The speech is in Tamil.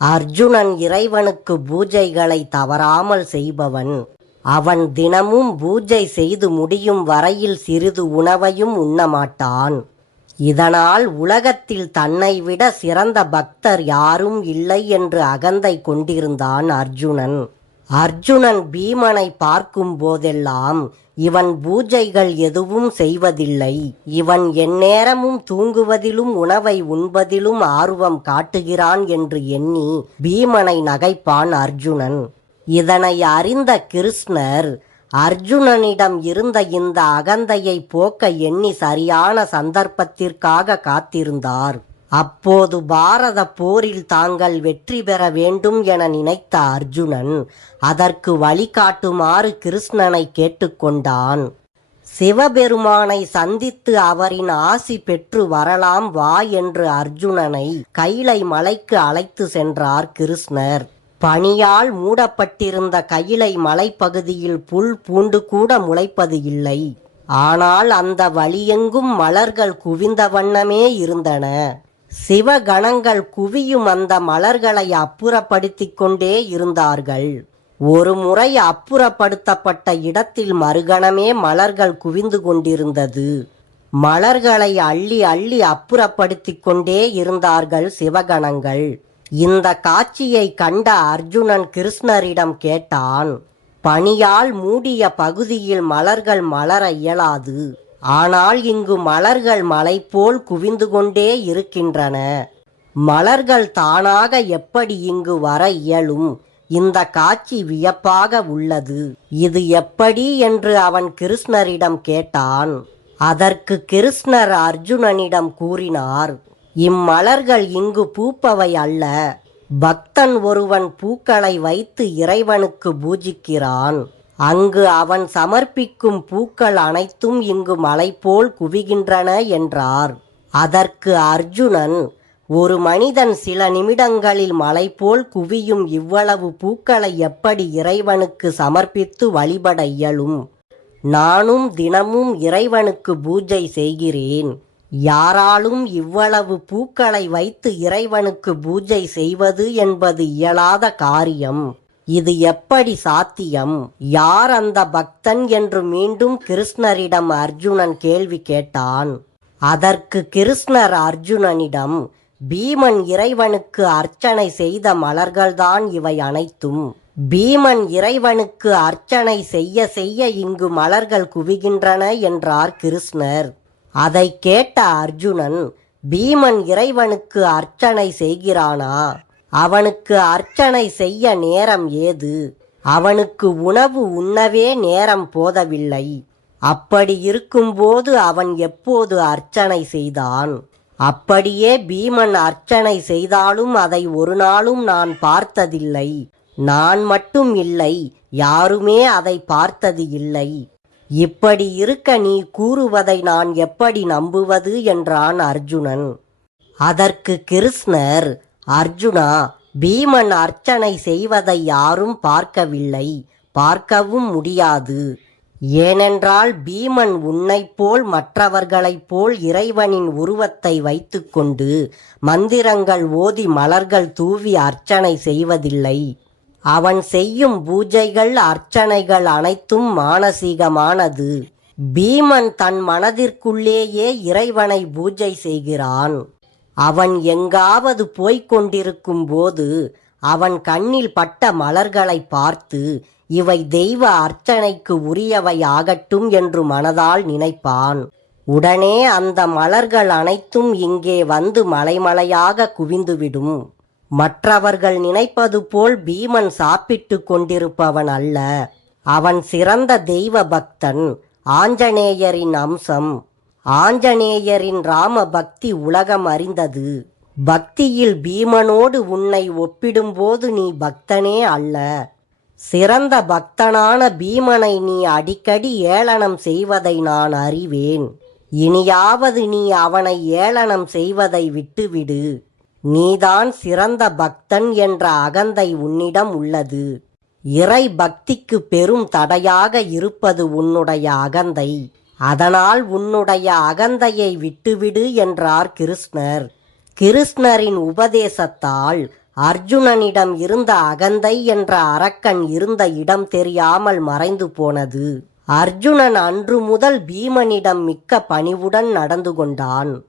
அர்ஜுனன் இறைவனுக்கு பூஜைகளை தவறாமல் செய்பவன். அவன் தினமும் பூஜை செய்து முடியும் வரையில் சிறிது உணவையும் உண்ணமாட்டான். இதனால் உலகத்தில் தன்னை விட சிறந்த பக்தர் யாரும் இல்லை என்று அகந்தை கொண்டிருந்தான் அர்ஜுனன். அர்ஜுனன் பீமனை பார்க்கும் போதெல்லாம் இவன் பூஜைகள் எதுவும் செய்வதில்லை, இவன் எந்நேரமும் தூங்குவதிலும் உணவை உண்பதிலும் ஆர்வம் காட்டுகிறான் என்று எண்ணி பீமனை நகைப்பான் அர்ஜுனன். இதனை அறிந்த கிருஷ்ணர் அர்ஜுனனிடம் இருந்த இந்த அகந்தையை போக்க எண்ணி சரியான சந்தர்ப்பத்திற்காக காத்திருந்தார். அப்போது பாரத போரில் தாங்கள் வெற்றி பெற வேண்டும் என நினைத்த அர்ஜுனன் அதற்கு வழிகாட்டுமாறு கிருஷ்ணனை கேட்டுக்கொண்டான். சிவபெருமானை சந்தித்து அவரின் ஆசி பெற்று வரலாம் வா என்று அர்ஜுனனை கைலை மலைக்கு அழைத்து சென்றார் கிருஷ்ணர். பனியால் மூடப்பட்டிருந்த கைலை மலைப்பகுதியில் புல் பூண்டு கூட முளைப்பது இல்லை. ஆனால் அந்த வழியெங்கும் மலர்கள் குவிந்த வண்ணமே இருந்தன. சிவகணங்கள் குவியும் அந்த மலர்களை அப்புறப்படுத்தி கொண்டே இருந்தார்கள். ஒரு முறை அப்புறப்படுத்தப்பட்ட இடத்தில் மறுகணமே மலர்கள் குவிந்து கொண்டிருந்தது. மலர்களை அள்ளி அள்ளி அப்புறப்படுத்தி கொண்டே இருந்தார்கள் சிவகணங்கள். இந்த காட்சியை கண்ட அர்ஜுனன் கிருஷ்ணரிடம் கேட்டான், பனியால் மூடிய பகுதியில் மலர்கள் மலர இயலாது, ஆனால் இங்கு மலர்கள் மலை போல் குவிந்து கொண்டே இருக்கின்றன. மலர்கள் தானாக எப்படி இங்கு வர இயலும்? இந்த காட்சி வியப்பாக உள்ளது, இது எப்படி என்று அவன் கிருஷ்ணரிடம் கேட்டான். அதற்கு கிருஷ்ணர் அர்ஜுனனிடம் கூறினார், இம்மலர்கள் இங்கு பூப்பவை அல்ல. பக்தன் ஒருவன் பூக்களை வைத்து இறைவனுக்கு பூஜிக்கிறான். அங்கு அவன் சமர்ப்பிக்கும் பூக்கள் அனைத்தும் இங்கு மலை போல் குவிகின்றன என்றார். அதற்கு அர்ஜுனன், ஒரு மனிதன் சில நிமிடங்களில் மலை போல் குவியும் இவ்வளவு பூக்களை எப்படி இறைவனுக்கு சமர்ப்பித்து வழிபட இயலும்? நானும் தினமும் இறைவனுக்கு பூஜை செய்கிறேன். யாராலும் இவ்வளவு பூக்களை வைத்து இறைவனுக்கு பூஜை செய்வது என்பது இயலாத காரியம். இது எப்படி சாத்தியம்? யார் அந்த பக்தன் என்று மீண்டும் கிருஷ்ணரிடம் அர்ஜுனன் கேள்வி கேட்டான். அதற்கு கிருஷ்ணர் அர்ஜுனனிடம், பீமன் இறைவனுக்கு அர்ச்சனை செய்த மலர்கள்தான் இவை அனைத்தும். பீமன் இறைவனுக்கு அர்ச்சனை செய்ய செய்ய இங்கு மலர்கள் குவிகின்றன என்றார் கிருஷ்ணர். அதை கேட்ட அர்ஜுனன், பீமன் இறைவனுக்கு அர்ச்சனை செய்கிறானா? அவனுக்கு அர்ச்சனை செய்ய நேரம் ஏது? அவனுக்கு உணவு உண்ணவே நேரம் போதவில்லை. அப்படி இருக்கும்போது அவன் எப்போது அர்ச்சனை செய்தான்? அப்படியே பீமன் அர்ச்சனை செய்தாலும் அதை ஒரு நாளும் நான் பார்த்ததில்லை. நான் மட்டும் இல்லை, யாருமே அதை பார்த்தது இல்லை. இப்படி இருக்க நீ கூறுவதை நான் எப்படி நம்புவது என்றான் அர்ஜுனன். அதற்கு கிருஷ்ணர், அர்ஜுனா, பீமன் அர்ச்சனை செய்வதை யாரும் பார்க்கவில்லை, பார்க்கவும் முடியாது. ஏனென்றால் பீமன் உன்னைப் போல் மற்றவர்களைப் போல் இறைவனின் உருவத்தை வைத்துக்கொண்டு மந்திரங்கள் ஓதி மலர்கள் தூவி அர்ச்சனை செய்வதில்லை. அவன் செய்யும் பூஜைகள் அர்ச்சனைகள் அனைத்தும் மானசீகமானது. பீமன் தன் மனதிற்குள்ளேயே இறைவனை பூஜை செய்கிறான். அவன் எங்காவது போய்க் கொண்டிருக்கும் போது அவன் கண்ணில் பட்ட மலர்களை பார்த்து இவை தெய்வ அர்ச்சனைக்கு உரியவை ஆகட்டும் என்று மனதால் நினைப்பான். உடனே அந்த மலர்கள் அனைத்தும் இங்கே வந்து மலைமலையாக குவிந்துவிடும். மற்றவர்கள் நினைப்பது போல் பீமன் சாப்பிட்டு கொண்டிருப்பவன் அல்ல. அவன் சிறந்த தெய்வ பக்தன், ஆஞ்சநேயரின் அம்சம். ஆஞ்சநேயரின் ராம பக்தி உலகம் அறிந்தது. பக்தியில் பீமனோடு உன்னை ஒப்பிடும்போது நீ பக்தனே அல்ல. சிறந்த பக்தனான பீமனை நீ அடிக்கடி ஏளனம் செய்வதை நான் அறிவேன். இனியாவது நீ அவனை ஏளனம் செய்வதை விட்டுவிடு. நீதான் சிறந்த பக்தன் என்ற அகந்தை உன்னிடம் உள்ளது. இறை பக்திக்கு பெரும் தடையாக இருப்பது உன்னுடைய அகந்தை. அதனால் உன்னுடைய அகந்தையை விட்டுவிடு என்றார் கிருஷ்ணர். கிருஷ்ணரின் உபதேசத்தால் அர்ஜுனனிடம் இருந்த அகந்தை என்ற அரக்கன் இருந்த இடம் தெரியாமல் மறைந்து போனது. அர்ஜுனன் அன்று முதல் பீமனிடம் மிக்க பணிவுடன் நடந்து கொண்டான்.